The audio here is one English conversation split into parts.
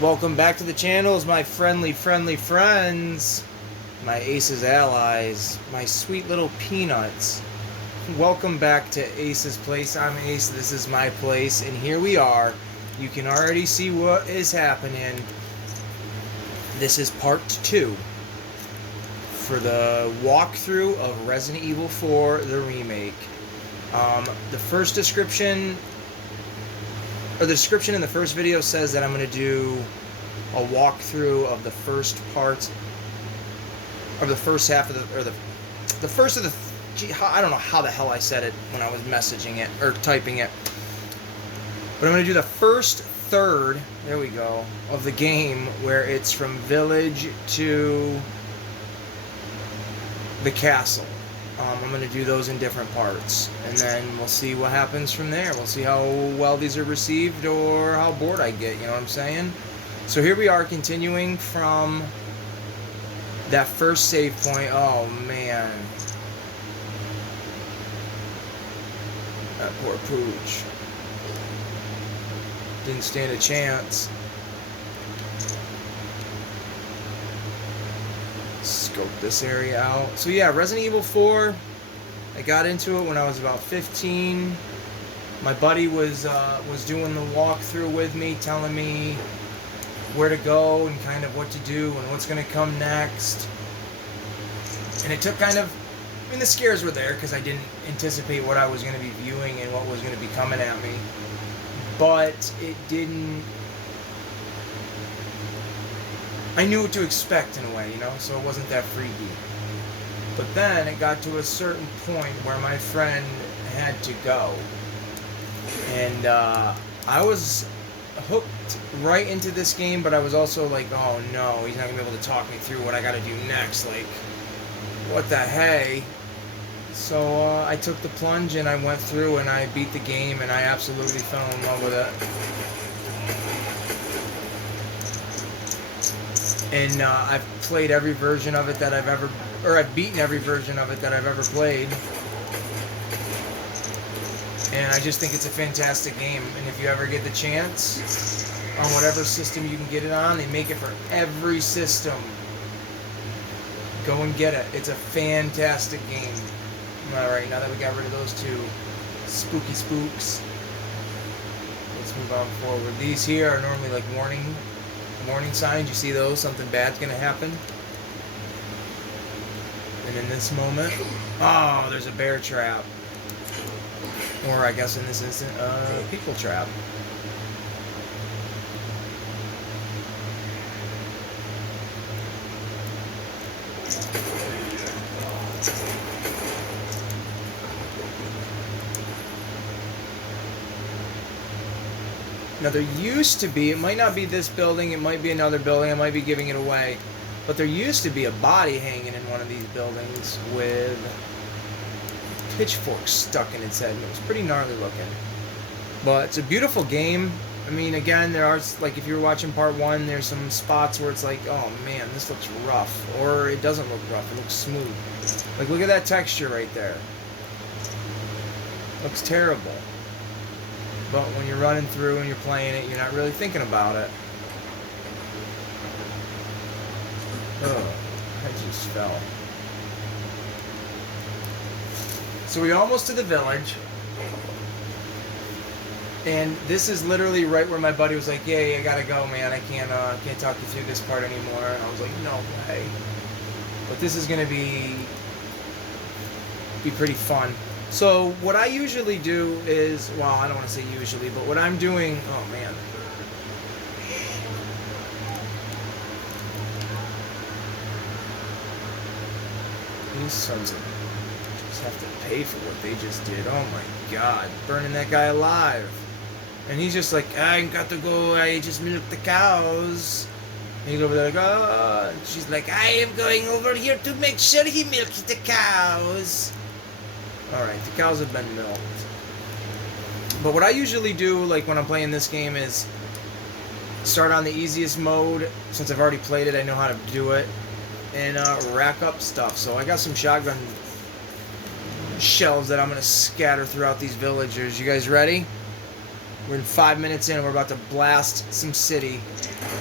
Welcome back to the channels, my friendly friends, my Ace's allies, my sweet little peanuts. Welcome back to Ace's place. I'm Ace, this is my place, and here we are. You can already see what is happening. This is part 2 for the walkthrough of Resident Evil 4, the remake. The first description, or the description in the first video says that I'm going to do a walkthrough of the first part, or the first half of the first of the, I don't know how the hell I said it when I was messaging it, or typing it. But I'm going to do the first third, there we go, of the game where it's from village to the castle. I'm going to do those in different parts, and then we'll see what happens from there. We'll see how well these are received or how bored I get, you know what I'm saying? So here we are, continuing from that first save point. Oh man, that poor pooch didn't stand a chance. Scope this area out. So yeah, Resident Evil 4, I got into it when I was about 15. My buddy was doing the walkthrough with me, telling me where to go and kind of what to do and what's going to come next. And it took kind of, I mean, the scares were there because I didn't anticipate what I was going to be viewing and what was going to be coming at me. But it didn't, I knew what to expect in a way, you know, so it wasn't that freaky. But then it got to a certain point where my friend had to go. And I was hooked right into this game, but I was also like, oh no, he's not going to be able to talk me through what I got to do next. Like, what the hey? So I took the plunge and I went through and I beat the game and I absolutely fell in love with it. And I've played every version of it that I've ever, or I've beaten every version of it that I've ever played. And I just think it's a fantastic game. And if you ever get the chance, on whatever system you can get it on, they make it for every system. Go and get it. It's a fantastic game. Alright, now that we got rid of those two spooky spooks, let's move on forward. These here are normally like warning signs. You see those? Something bad's gonna happen. And in this moment, oh, there's a bear trap. Or I guess in this instant, people trap. Now there used to be, it might not be this building, it might be another building, I might be giving it away, but there used to be a body hanging in one of these buildings with pitchfork stuck in its head, and it was pretty gnarly looking. But it's a beautiful game. I mean, again, there are, like, if you were watching part 1, there's some spots where it's like, oh man, this looks rough, or it doesn't look rough, it looks smooth. Like, look at that texture right there. Looks terrible. But when you're running through and you're playing it, you're not really thinking about it. Oh, I just fell. So we're almost to the village. And this is literally right where my buddy was like, yeah, I gotta go, man. I can't talk you through this part anymore. And I was like, no way. But this is gonna be pretty fun. So what I usually do is, well, I don't want to say usually, but what I'm doing, oh man. These sons of just have to pay for what they just did. Oh my god, burning that guy alive. And he's just like, I got to go, I just milked the cows. And he's over there like, oh. She's like, I am going over here to make sure he milks the cows. Alright, the cows have been milked. But what I usually do, like when I'm playing this game, is start on the easiest mode. Since I've already played it, I know how to do it. And rack up stuff. So I got some shotgun shells that I'm going to scatter throughout these villagers. You guys ready? We're in 5 minutes in and we're about to blast some city.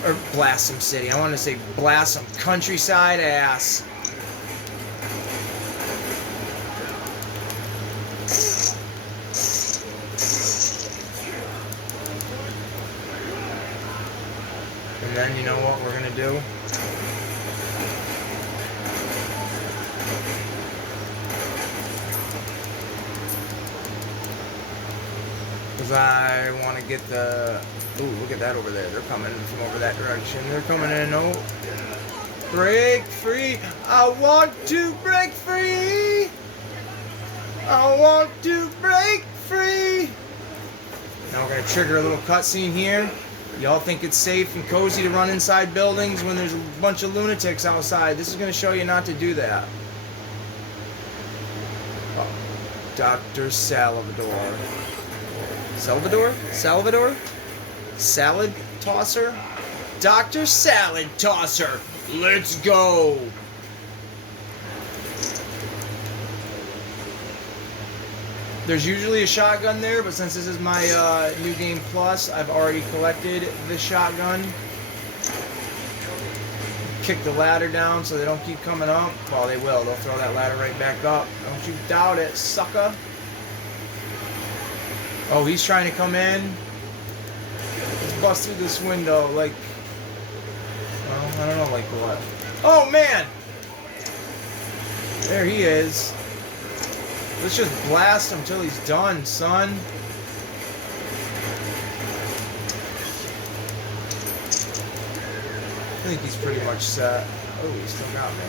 Or blast some city. I want to say blast some countryside ass. And then you know what we're gonna do? Because I want to get the... Ooh, look at that over there. They're coming from over that direction. They're coming in. Oh, break free. I want to break free. I want to break free. Now we're going to trigger a little cutscene here. Y'all think it's safe and cozy to run inside buildings when there's a bunch of lunatics outside. This is going to show you not to do that. Oh, Dr. Salvador. Salvador? Salvador? Salad tosser? Dr. Salad Tosser. Let's go. There's usually a shotgun there, but since this is my New Game Plus, I've already collected the shotgun. Kick the ladder down so they don't keep coming up. Well, they will. They'll throw that ladder right back up. Don't you doubt it, sucker. Oh, he's trying to come in. Let's bust through this window, like... Well, I don't know, like what? Oh, man! There he is. Let's just blast him till he's done, son. I think he's pretty much set. Oh, he still got me.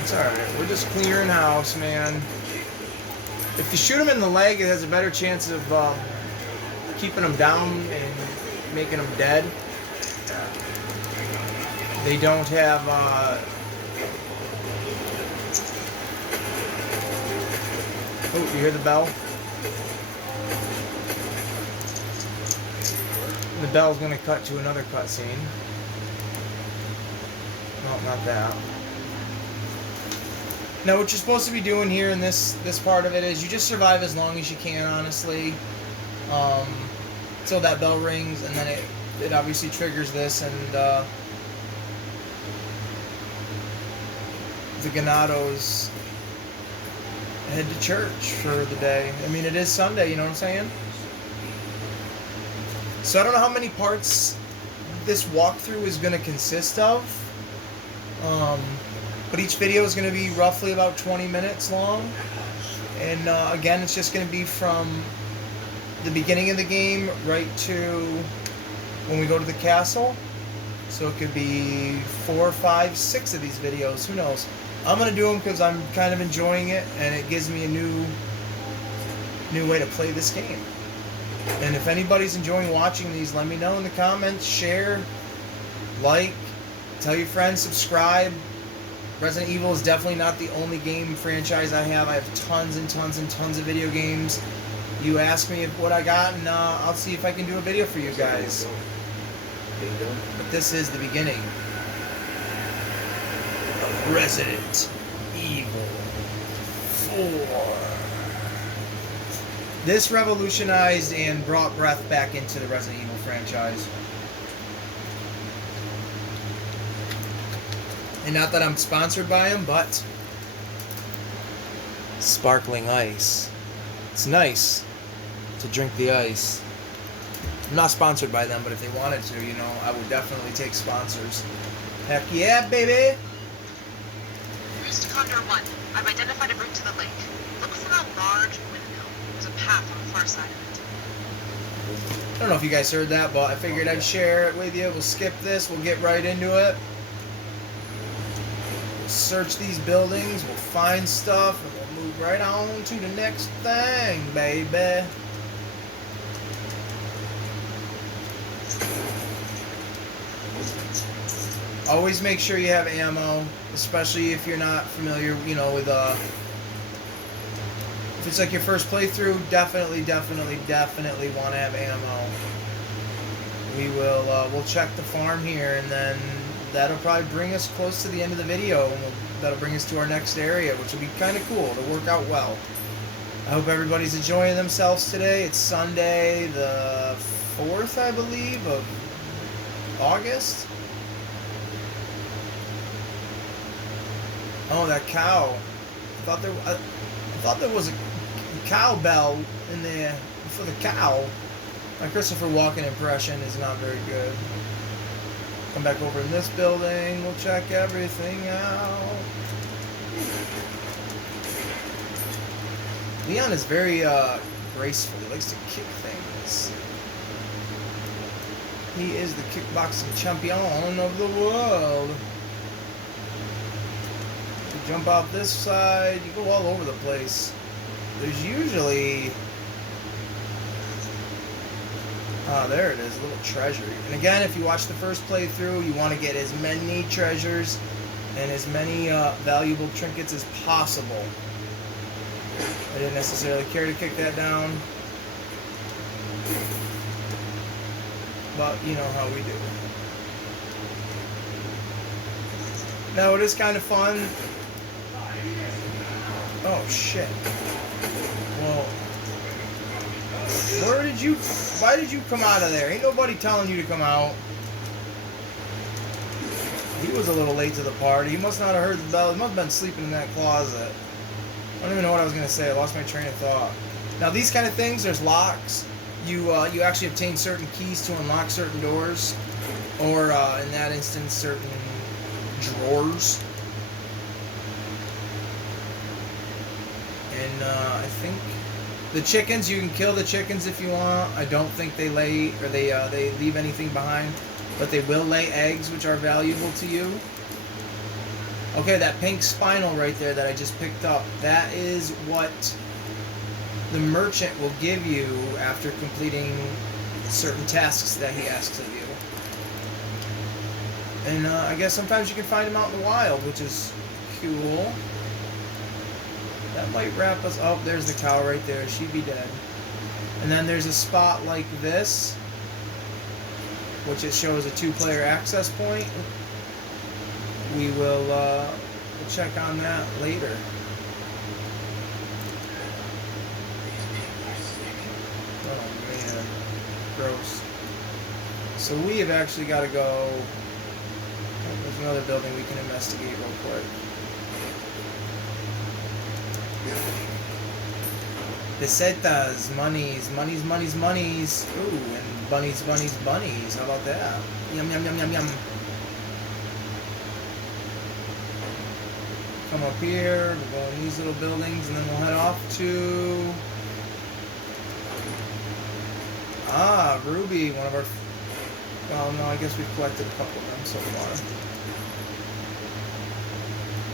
It's alright. We're just clearing house, man. If you shoot him in the leg, it has a better chance of keeping him down and making him dead. They don't have... Oh, you hear the bell? The bell's going to cut to another cutscene. No, not that. Now, what you're supposed to be doing here in this part of it is you just survive as long as you can, honestly. Till that bell rings, and then it obviously triggers this, and the Ganados head to church for the day. I mean, it is Sunday, you know what I'm saying? So I don't know how many parts this walkthrough is going to consist of. But each video is going to be roughly about 20 minutes long. And again, it's just going to be from the beginning of the game right to when we go to the castle. So it could be 4, 5, 6 of these videos. Who knows? I'm going to do them because I'm kind of enjoying it, and it gives me a new way to play this game. And if anybody's enjoying watching these, let me know in the comments. Share, like, tell your friends, subscribe. Resident Evil is definitely not the only game franchise I have. I have tons and tons and tons of video games. You ask me what I got, and I'll see if I can do a video for you guys. But this is the beginning of Resident Evil 4. This revolutionized and brought breath back into the Resident Evil franchise. And not that I'm sponsored by them, but sparkling ice. It's nice to drink the ice. I'm not sponsored by them, but if they wanted to, you know, I would definitely take sponsors. Heck yeah, baby! East Condor 1. I've identified a route to the lake. Look for a large windmill. There's a path on the far side of it. I don't know if you guys heard that, but I figured I'd share it with you. We'll skip this. We'll get right into it. We'll search these buildings. We'll find stuff. And we'll move right on to the next thing, baby. Always make sure you have ammo, especially if you're not familiar, you know, with if it's like your first playthrough, definitely want to have ammo. We'll check the farm here, and then that'll probably bring us close to the end of the video, and that'll bring us to our next area, which will be kind of cool. It'll work out well. I hope everybody's enjoying themselves today. It's Sunday, the 4th, I believe, of August. Oh, that cow. I thought there was a cowbell in there for the cow. My Christopher Walken impression is not very good. Come back over in this building. We'll check everything out. Leon is very graceful. He likes to kick things. He is the kickboxing champion of the world. You jump out this side. You go all over the place. There's usually... Ah, there it is, a little treasure. And again, if you watch the first playthrough, you want to get as many treasures and as many valuable trinkets as possible. I didn't necessarily care to kick that down, but you know how we do. Now, it is kind of fun. Oh, shit. Well... Why did you come out of there? Ain't nobody telling you to come out. He was a little late to the party. He must not have heard the bell. He must have been sleeping in that closet. I don't even know what I was going to say. I lost my train of thought. Now, these kind of things, there's locks. You actually obtain certain keys to unlock certain doors. Or, in that instance, certain drawers. And, I think... The chickens, you can kill the chickens if you want. I don't think they lay, or they leave anything behind. But they will lay eggs, which are valuable to you. Okay, that pink spinel right there that I just picked up, that is what the merchant will give you after completing certain tasks that he asks of you. And I guess sometimes you can find them out in the wild, which is cool. That might wrap us up. There's the cow right there. She'd be dead. And then there's a spot like this, which it shows a 2-player access point. We will we'll check on that later. Oh man, gross. So we have actually got to go. Oh, there's another building we can investigate real quick. Pesetas, monies. Ooh, and bunnies. How about that? Yum. Come up here, we'll go in these little buildings, and then we'll head off to... Ah, Ruby, one of our... Well, no, I guess we've collected a couple of them so far.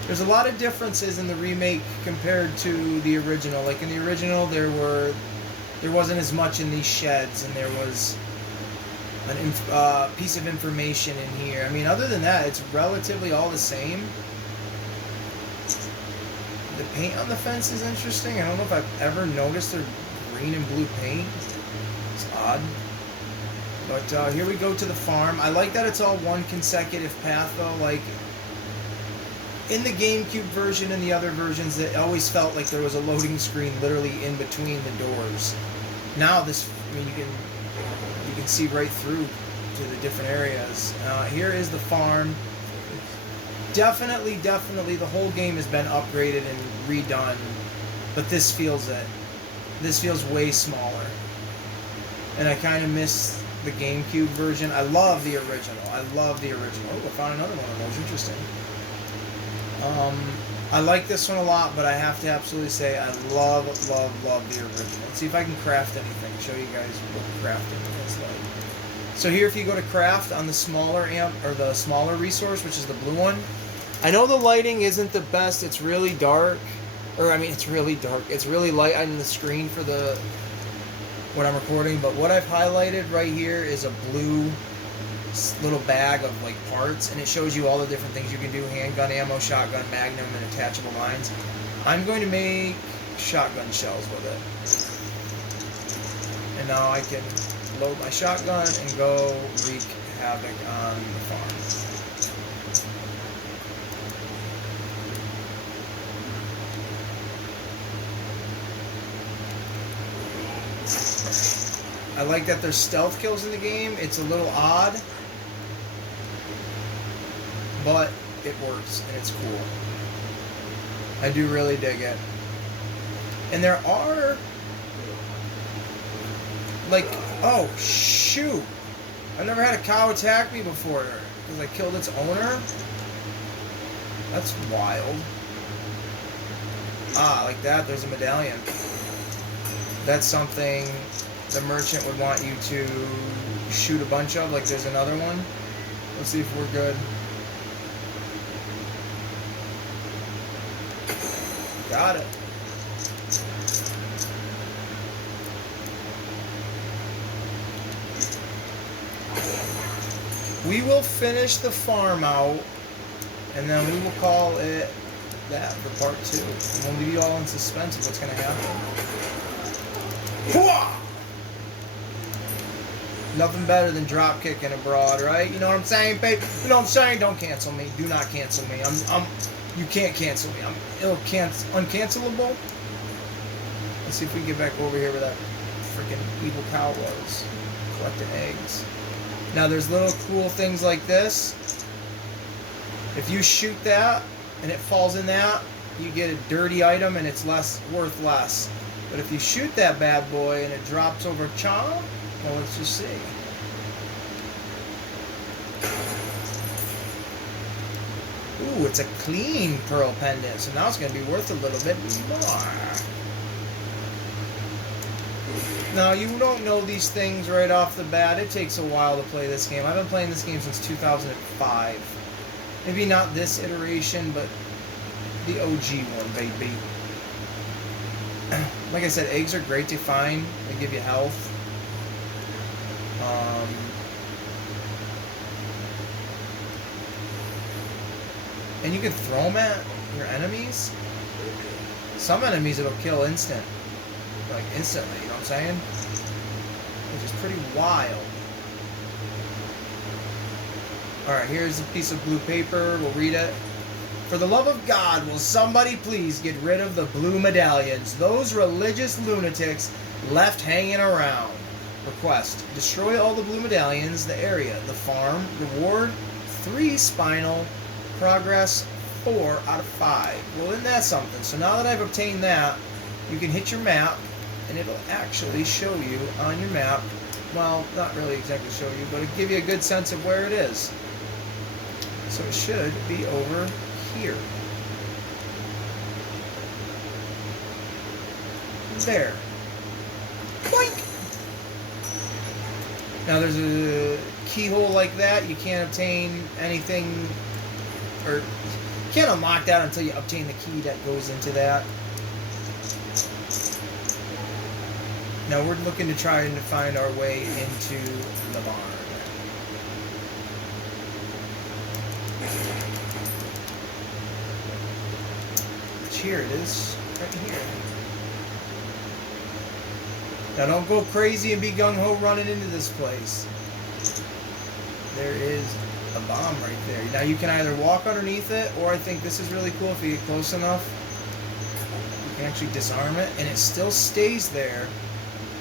There's a lot of differences in the remake compared to the original. Like in the original, there wasn't as much in these sheds, and there was a piece of information in here. I mean, other than that, it's relatively all the same. The paint on the fence is interesting. I don't know if I've ever noticed their green and blue paint. It's odd. But here we go to the farm. I like that it's all one consecutive path, though. Like, in the GameCube version and the other versions, it always felt like there was a loading screen literally in between the doors. Now this, I mean, you can see right through to the different areas. Here is the farm. Definitely, the whole game has been upgraded and redone, but this feels it. This feels way smaller. And I kind of miss the GameCube version. I love the original. Oh, I found another one of those. Interesting. I like this one a lot, but I have to absolutely say I love the original. Let's see if I can craft anything. Show you guys what crafting is like. So here, if you go to craft on the smaller the smaller resource, which is the blue one, I know the lighting isn't the best. It's really dark, it's really dark. It's really light on the screen for when I'm recording. But what I've highlighted right here is a blue little bag of like parts, and it shows you all the different things you can do: handgun ammo, shotgun, magnum, and attachable mines. I'm going to make shotgun shells with it, and now I can load my shotgun and go wreak havoc on the farm. I like that there's stealth kills in the game. It's a little odd, but it works and it's cool. I do really dig it. And there are, like, oh shoot, I've never had a cow attack me before because I killed its owner. That's wild. Ah, like that, there's a medallion. That's something the merchant would want you to shoot a bunch of, like there's another one. Let's see if we're good. Got it. We will finish the farm out, and then we will call it that for part 2. And we'll leave you all in suspense of what's going to happen. Hooah! Nothing better than drop kicking abroad, right? You know what I'm saying, babe? You know what I'm saying? Don't cancel me. Do not cancel me. You can't cancel me. I'm uncancelable. Let's see if we can get back over here where that freaking evil cow was. Collecting eggs. Now there's little cool things like this. If you shoot that and it falls in that, you get a dirty item and it's worth less. But if you shoot that bad boy and it drops over charm, well, let's just see. Ooh, it's a clean pearl pendant, so now it's going to be worth a little bit more. Now, you don't know these things right off the bat. It takes a while to play this game. I've been playing this game since 2005. Maybe not this iteration, but the OG one, baby. Like I said, eggs are great to find. They give you health. And you can throw them at your enemies. Some enemies it'll kill instant. Like instantly, you know what I'm saying? Which is pretty wild. Alright, here's a piece of blue paper. We'll read it. For the love of God, will somebody please get rid of the blue medallions? Those religious lunatics left hanging around. Request. Destroy all the blue medallions, the area, the farm. Reward 3 spinal. Progress 4 out of 5. Well, isn't that something? So now that I've obtained that, you can hit your map, and it'll actually show you on your map. Well, not really exactly show you, but it'll give you a good sense of where it is. So it should be over here. There. Boink! Now there's a keyhole like that. You can't obtain anything, or you can't unlock that until you obtain the key that goes into that. Now we're looking to try and find our way into the barn. Here it is, right here. Now don't go crazy and be gung-ho running into this place. There is a bomb right there. Now you can either walk underneath it, or I think this is really cool if you get close enough. You can actually disarm it, and it still stays there.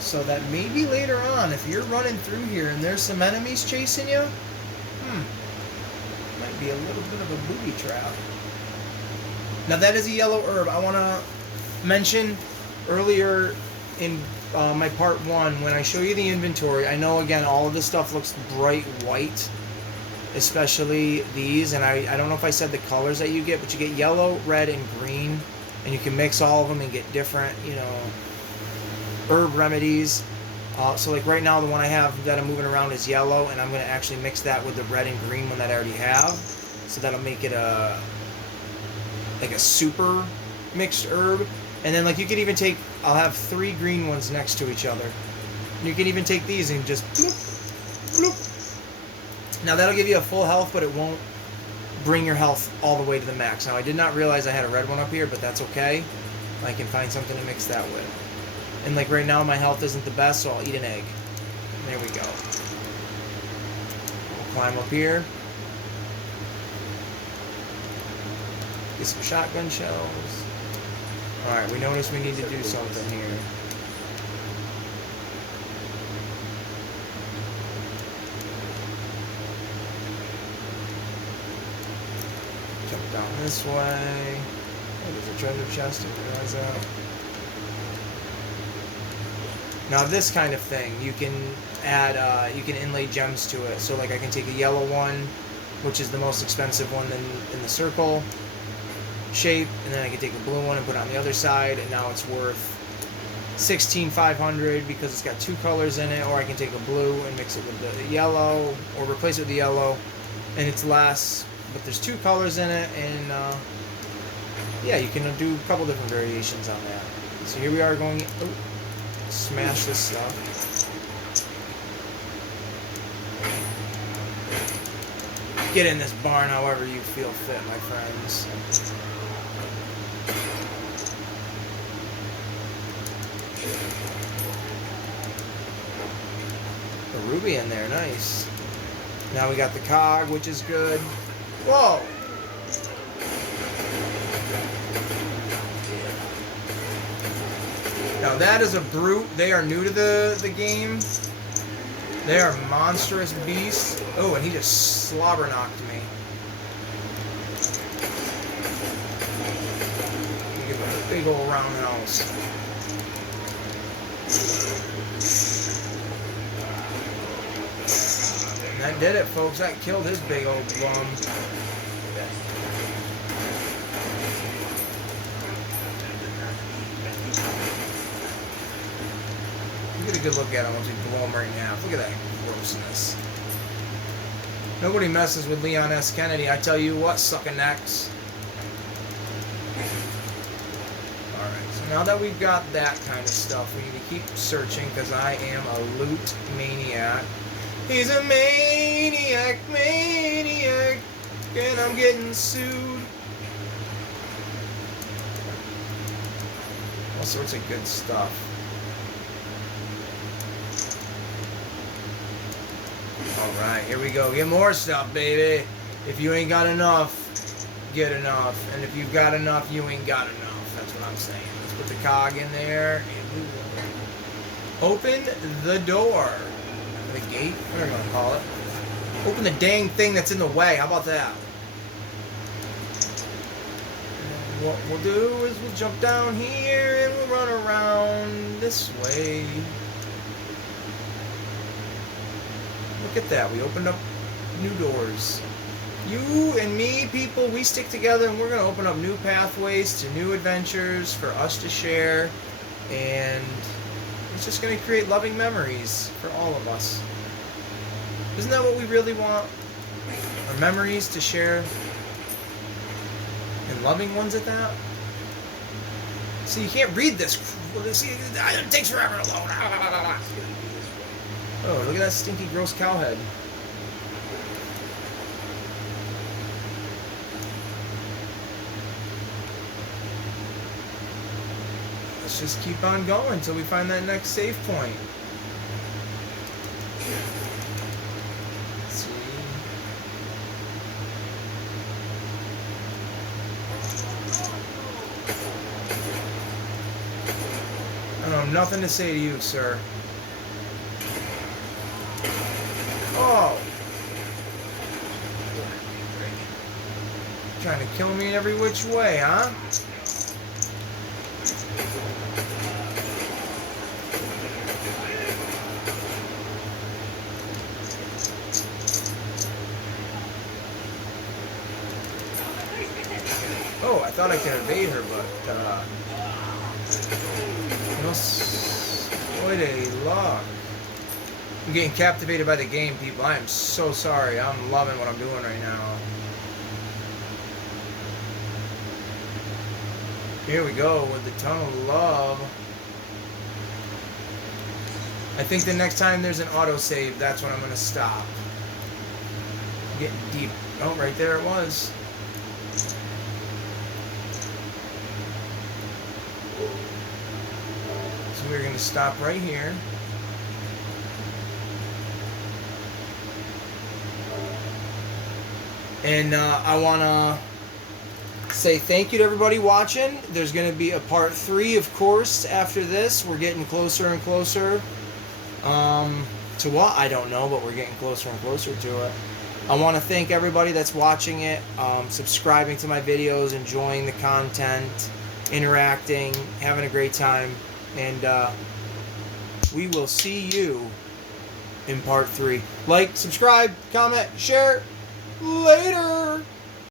So that maybe later on, if you're running through here and there's some enemies chasing you, might be a little bit of a booby trap. Now that is a yellow herb. I want to mention earlier in my part 1, when I show you the inventory, I know again all of this stuff looks bright white, especially these, and I don't know if I said the colors that you get, but you get yellow, red, and green, and you can mix all of them and get different, you know, herb remedies. So like right now the one I have that I'm moving around is yellow, and I'm going to actually mix that with the red and green one that I already have, so that'll make it like a super mixed herb. And then like you can even take, I'll have 3 green ones next to each other. And you can even take these and just bloop, bloop. Now that'll give you a full health, but it won't bring your health all the way to the max. Now I did not realize I had a red one up here, but that's okay. I can find something to mix that with. And like right now my health isn't the best, so I'll eat an egg. There we go. We'll climb up here. Get some shotgun shells. Alright, we notice we need to do something here. Down this way. Oh, there's a treasure chest. I didn't realize that. Now this kind of thing, you can add, you can inlay gems to it. So like I can take a yellow one, which is the most expensive one in the circle shape, and then I can take a blue one and put it on the other side, and now it's worth 16,500 because it's got two colors in it. Or I can take a blue and mix it with the yellow, or replace it with the yellow, and it's less, but there's two colors in it, and yeah, you can do a couple different variations on that. So here we are going. Oh, smash this stuff. Get in this barn however you feel fit, my friends. A ruby in there, nice. Now we got the cog, which is good. Whoa! Now that is a brute. They are new to the game. They are monstrous beasts. Oh, and he just slobber knocked me. Give him a big old roundhouse. And that did it, folks. That killed his big old bum. Get a good look at him once we blow him right in half. Look at that grossness. Nobody messes with Leon S. Kennedy. I tell you what, sucking necks. Alright, so now that we've got that kind of stuff, we need to keep searching because I am a loot maniac. He's a maniac, and I'm getting sued. All sorts of good stuff. Alright, here we go. Get more stuff, baby. If you ain't got enough, get enough. And if you've got enough, you ain't got enough. That's what I'm saying. Let's put the cog in there. And we will open the door. The gate? What are we going to call it? Open the dang thing that's in the way. How about that? And what we'll do is we'll jump down here and we'll run around this way. Look at that. We opened up new doors. You and me, people, we stick together and we're going to open up new pathways to new adventures for us to share. And it's just going to create loving memories for all of us. Isn't that what we really want? Our memories to share. And loving ones at that. See, you can't read this. See, it takes forever to load. Oh, look at that stinky, gross cow head. Let's just keep on going until we find that next save point. Let's see. I don't have nothing to say to you, sir. Oh! Trying to kill me in every which way, huh? Oh, I thought I could evade her, but, what a luck. I'm getting captivated by the game, people. I am so sorry. I'm loving what I'm doing right now. Here we go with the Tunnel of Love. I think the next time there's an autosave, that's when I'm going to stop. Getting deep. Oh, right there it was. So we're going to stop right here. And I want to say thank you to everybody watching. There's going to be a part 3, of course, after this. We're getting closer and closer to what? I don't know, but we're getting closer and closer to it. I want to thank everybody that's watching it, subscribing to my videos, enjoying the content, interacting, having a great time. And we will see you in part 3. Like, subscribe, comment, share. Later!